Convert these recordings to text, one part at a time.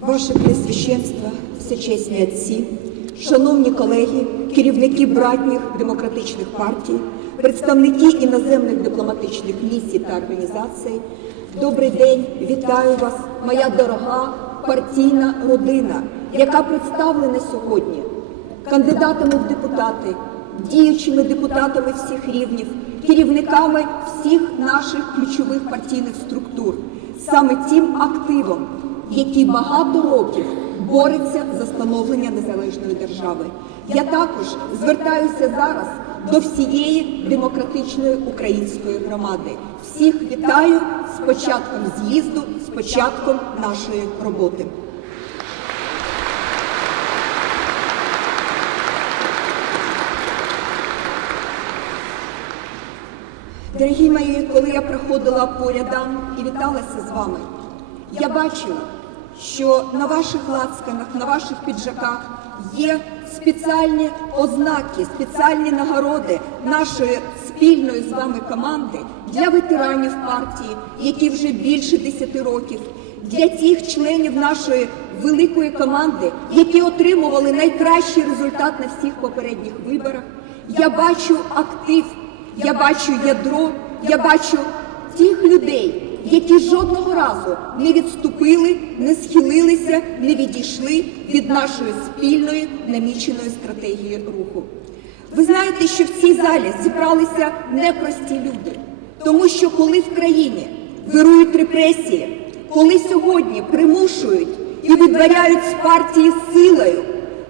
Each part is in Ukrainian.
Ваше Преосвященство, всечесні отці, шановні колеги, керівники братніх демократичних партій, представники іноземних дипломатичних місій та організацій, добрий день, вітаю вас, моя дорога партійна родина, яка представлена сьогодні. Кандидатами в депутати, діючими депутатами всіх рівнів, керівниками всіх наших ключових партійних структур, саме тим активом, який багато років бореться за становлення незалежної держави. Я також звертаюся зараз до всієї демократичної української громади. Всіх вітаю з початком з'їзду, з початком нашої роботи. Дорогі мої, коли я проходила по і віталася з вами, я бачила, що на ваших лацканах, на ваших піджаках є спеціальні ознаки, спеціальні нагороди нашої спільної з вами команди для ветеранів партії, які вже більше 10 років, для тих членів нашої великої команди, які отримували найкращий результат на всіх попередніх виборах. Я бачу актив. Я бачу ядро, я бачу тих людей, які жодного разу не відступили, не схилилися, не відійшли від нашої спільної наміченої стратегії руху. Ви знаєте, що в цій залі зібралися непрості люди, тому що коли в країні вирують репресії, коли сьогодні примушують і видворяють з партії силою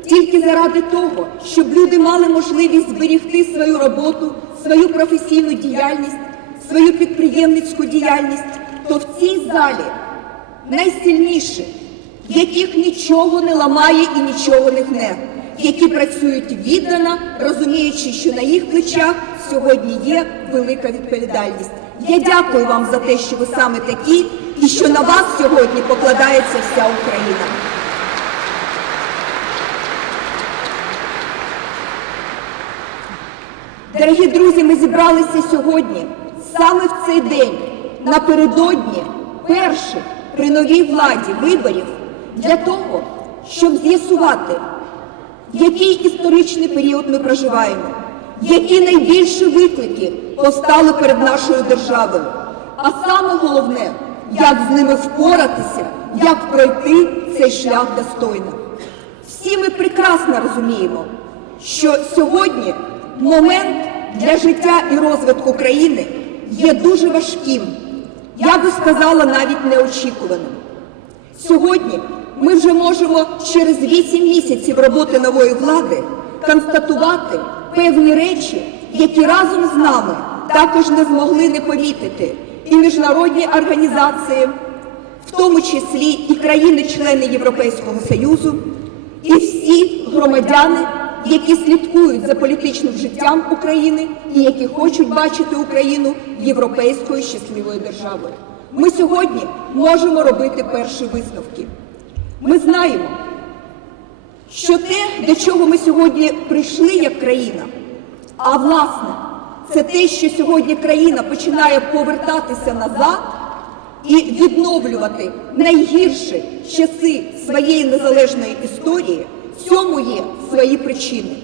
тільки заради того, щоб люди мали можливість зберігти свою роботу, свою професійну діяльність, свою підприємницьку діяльність, то в цій залі найсильніші, яких нічого не ламає і нічого не гне, які працюють віддано, розуміючи, що на їх плечах сьогодні є велика відповідальність. Я дякую вам за те, що ви саме такі, і що на вас сьогодні покладається вся Україна. Дорогі друзі, ми зібралися сьогодні саме в цей день напередодні перших при новій владі виборів для того, щоб з'ясувати, який історичний період ми проживаємо, які найбільші виклики постали перед нашою державою. А саме головне, як з ними впоратися, як пройти цей шлях достойно. Всі ми прекрасно розуміємо, що сьогодні момент для життя і розвитку країни є дуже важким, я би сказала, навіть неочікуваним. Сьогодні ми вже можемо через 8 місяців роботи нової влади констатувати певні речі, які разом з нами також не змогли не помітити і міжнародні організації, в тому числі і країни-члени Європейського Союзу, і всі громадяни, які слідкують за політичним життям України і які хочуть бачити Україну європейською щасливою державою. Ми сьогодні можемо робити перші висновки. Ми знаємо, що те, до чого ми сьогодні прийшли як країна, а власне, це те, що сьогодні країна починає повертатися назад і відновлювати найгірші часи своєї незалежної історії, цьому є свої причини.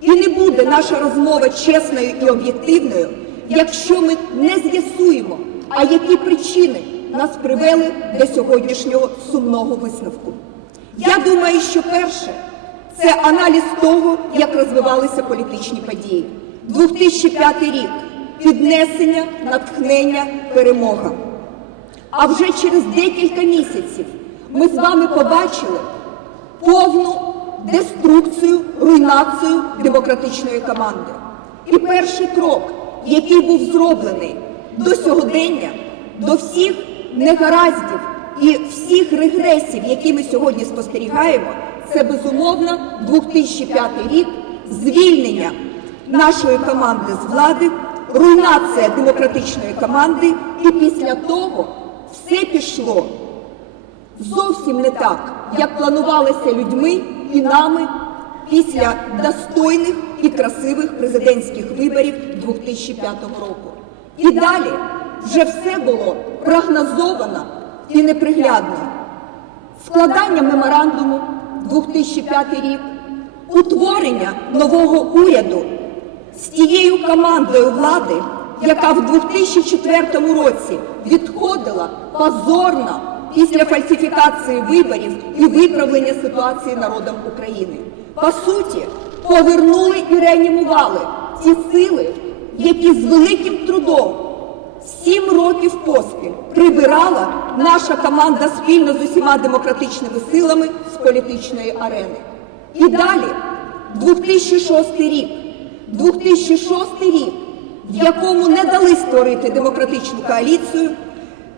І не буде наша розмова чесною і об'єктивною, якщо ми не з'ясуємо, а які причини нас привели до сьогоднішнього сумного висновку. Я думаю, що перше це аналіз того, як розвивалися політичні події. 2005 рік піднесення, натхнення, перемога. А вже через декілька місяців ми з вами побачили повну деструкцію, руйнацію демократичної команди. І перший крок, який був зроблений до сьогодення, до всіх негараздів і всіх регресів, які ми сьогодні спостерігаємо, це безумовно 2005 рік звільнення нашої команди з влади, руйнація демократичної команди, і після того все пішло зовсім не так, як планувалося людьми і нами після достойних і красивих президентських виборів 2005 року. І далі вже все було прогнозовано і неприглядно. складання меморандуму 2005 рік, утворення нового уряду з тією командою влади, яка в 2004 році відходила позорно після фальсифікації виборів і виправлення ситуації народом України. По суті, повернули і реанімували ті сили, які з великим трудом сім років поспіль прибирала наша команда спільно з усіма демократичними силами з політичної арени. І далі 2006 рік, 2006 рік, в якому не дали створити демократичну коаліцію,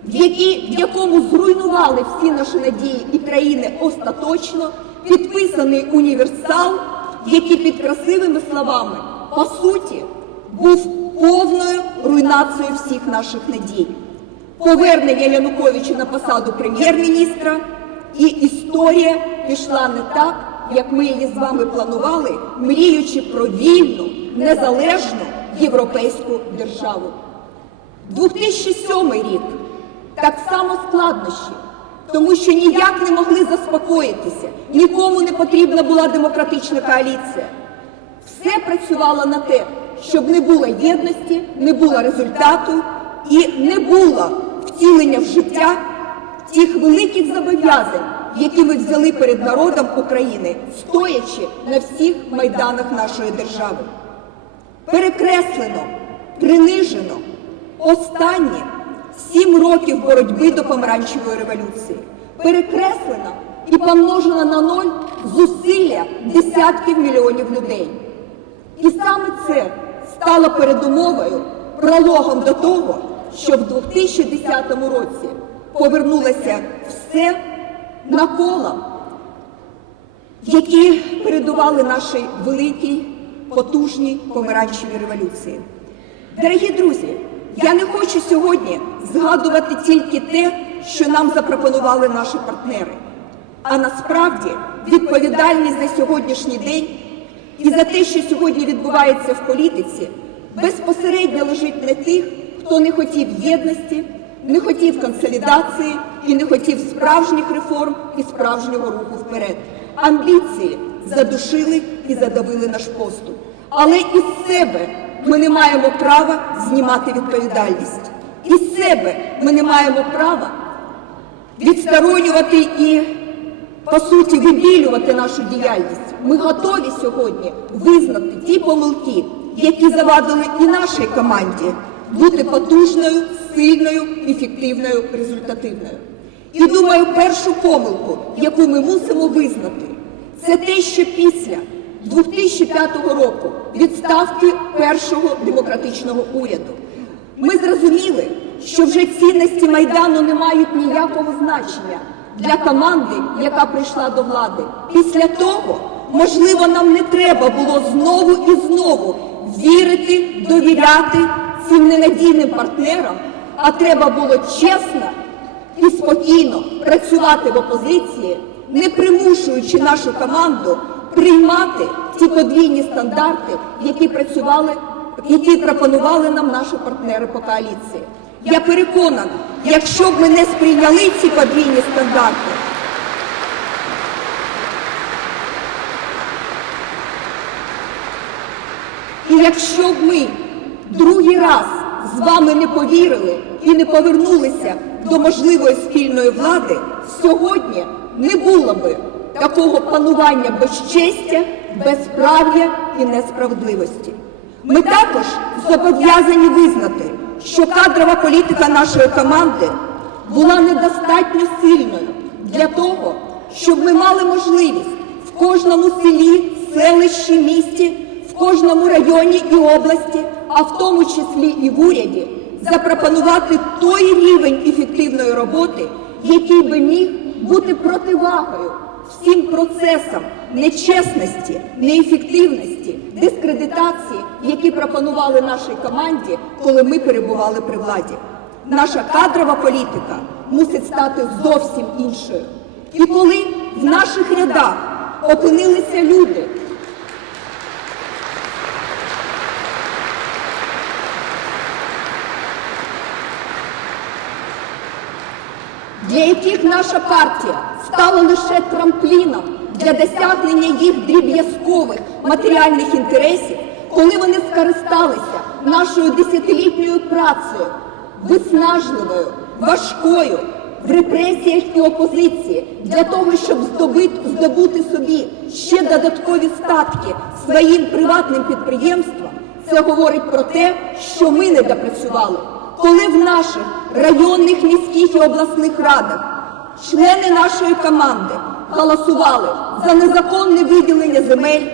в, якій, в якому зруйнували всі наші надії і країни остаточно, підписаний універсал, який під красивими словами, по суті, був повною руйнацією всіх наших надій. Повернення Януковича на посаду прем'єр-міністра, і історія пішла не так, як ми її з вами планували, мріючи про вільну, незалежну європейську державу. 2007 рік так само складнощі, тому що ніяк не могли заспокоїтися, нікому не потрібна була демократична коаліція. Все працювало на те, щоб не було єдності, не було результату і не було втілення в життя тих великих зобов'язань, які ми взяли перед народом України, стоячи на всіх майданах нашої держави. Перекреслено, принижено останні сім років боротьби до помаранчевої революції. Перекреслено і помножено на ноль зусилля десятків мільйонів людей. І саме це стало передумовою, прологом до того, що в 2010 році повернулося все на кола, які передували нашій великій, потужній помаранчевій революції. Дорогі друзі, я не хочу сьогодні згадувати тільки те, що нам запропонували наші партнери, а насправді відповідальність за сьогоднішній день і за те, що сьогодні відбувається в політиці, безпосередньо лежить на тих, хто не хотів єдності, не хотів консолідації і не хотів справжніх реформ і справжнього руху вперед. Амбіції задушили і задавили наш поступ. Але із себе ми не маємо права знімати відповідальність. Із себе ми не маємо права відсторонювати і, по суті, вибілювати нашу діяльність. Ми готові сьогодні визнати ті помилки, які завадили і нашій команді бути потужною, сильною, ефективною, результативною. І думаю, першу помилку, яку ми мусимо визнати, це те, що після 2005 року відставки першого демократичного уряду ми зрозуміли, що вже цінності Майдану не мають ніякого значення для команди, яка прийшла до влади. Після того, можливо, нам не треба було знову і знову вірити, довіряти цим ненадійним партнерам, а треба було чесно і спокійно працювати в опозиції, не примушуючи нашу команду приймати ті подвійні стандарти, які працювали, які пропонували нам наші партнери по коаліції. Я переконана, якщо б ми не сприйняли ці подвійні стандарти, і якщо б ми другий раз з вами не повірили і не повернулися до можливої спільної влади, сьогодні не було би такого панування безчестя, безправ'я і несправедливості. Ми також зобов'язані визнати, що кадрова політика нашої команди була недостатньо сильною для того, щоб ми мали можливість в кожному селі, селищі, місті, в кожному районі і області, а в тому числі і в уряді, запропонувати той рівень ефективної роботи, який би міг бути противагою всім процесам нечесності, неефективності, дискредитації, які пропонували нашій команді, коли ми перебували при владі. Наша кадрова політика мусить стати зовсім іншою. І коли в наших рядах опинилися люди, для яких наша партія стала лише трампліном для досягнення їх дріб'язкових матеріальних інтересів, коли вони скористалися нашою десятилітньою працею, виснажливою, важкою, в репресіях і опозиції для того, щоб здобити, здобути собі ще додаткові статки своїм приватним підприємствам, це говорить про те, що ми не допрацювали. Коли в наших районних, міських і обласних радах члени нашої команди голосували за незаконне виділення земель,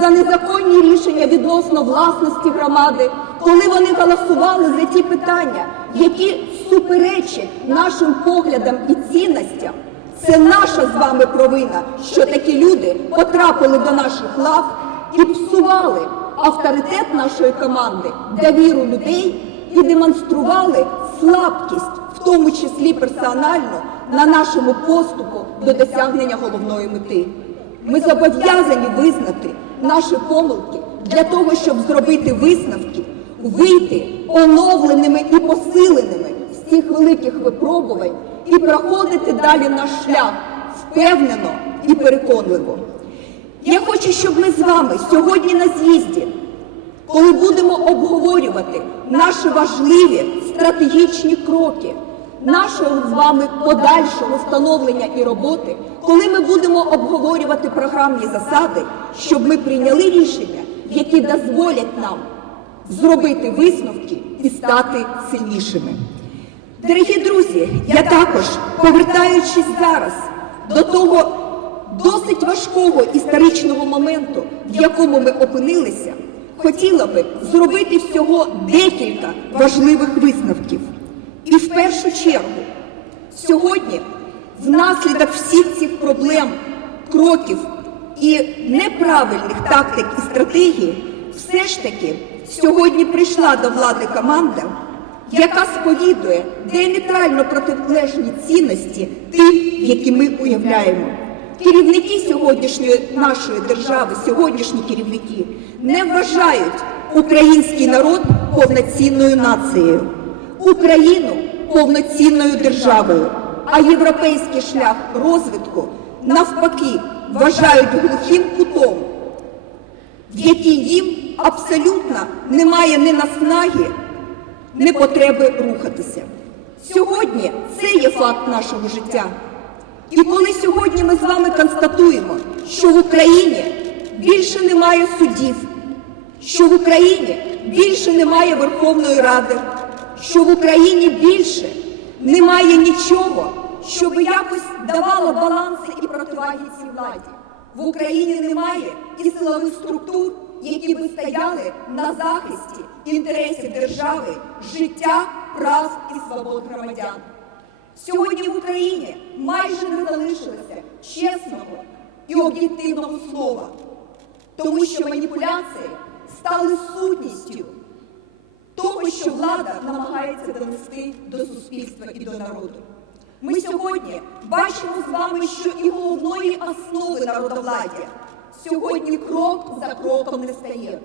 за незаконні рішення відносно власності громади, коли вони голосували за ті питання, які суперечать нашим поглядам і цінностям, це наша з вами провина, що такі люди потрапили до наших лав і псували авторитет нашої команди, довіру людей і демонстрували слабкість, в тому числі персонально, на нашому поступу до досягнення головної мети. Ми зобов'язані визнати наші помилки для того, щоб зробити висновки, вийти оновленими і посиленими з цих великих випробувань і проходити далі наш шлях впевнено і переконливо. Я хочу, щоб ми з вами сьогодні на з'їзді, коли будемо обговорювати наші важливі стратегічні кроки, нашого з вами подальшого становлення і роботи, коли ми будемо обговорювати програмні засади, щоб ми прийняли рішення, які дозволять нам зробити висновки і стати сильнішими. Дорогі друзі, я також, повертаючись зараз до того досить важкого історичного моменту, в якому ми опинилися, хотіла би зробити всього декілька важливих висновків. І в першу чергу, сьогодні, внаслідок всіх цих проблем, кроків і неправильних тактик і стратегій, все ж таки сьогодні прийшла до влади команда, яка сповідує діаметрально протилежні цінності тих, які ми уявляємо. Керівники сьогоднішньої нашої держави, сьогоднішні керівники, не вважають український народ повноцінною нацією, Україну повноцінною державою, а європейський шлях розвитку навпаки вважають глухим кутом, в який їм абсолютно немає ні наснаги, ні потреби рухатися. Сьогодні це є факт нашого життя. І коли сьогодні ми з вами констатуємо, що в Україні більше немає судів, що в Україні більше немає Верховної Ради, що в Україні більше немає нічого, що би якось давало баланси і противаги цій владі. В Україні немає і силових структур, які би стояли на захисті інтересів держави, життя, прав і свобод громадян. Сьогодні в Україні майже не залишилося чесного і об'єктивного слова, тому що маніпуляції стали сутністю того, що влада намагається донести до суспільства і до народу. Ми сьогодні бачимо з вами, що і головної основи народовладдя сьогодні крок за кроком не стає.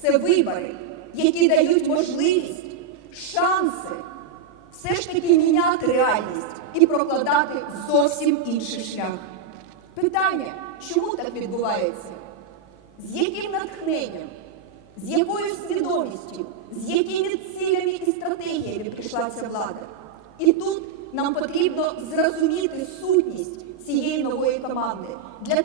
Це вибори, які дають можливість, шанси все ж таки міняти реальність і прокладати зовсім інший шлях. Питання, чому так відбувається? З яким натхненням, з якою свідомістю, з якими цілями і стратегіями прийшла ця влада? І тут нам потрібно зрозуміти сутність цієї нової команди. Для